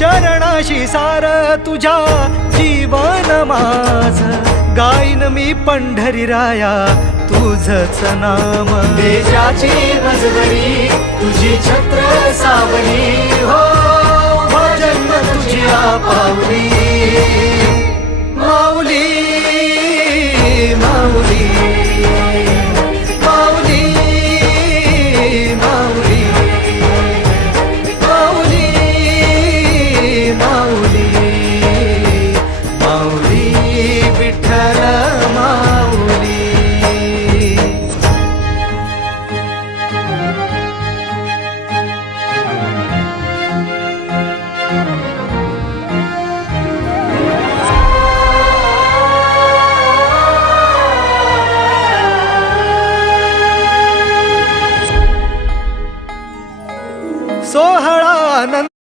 चरणाशी सार तुझ्या जीवन माझ गाईन मी पंढरी राया तुझच नाम देशाची मजबरी तुझी छत्र सावली हो जन्म तुझी पावली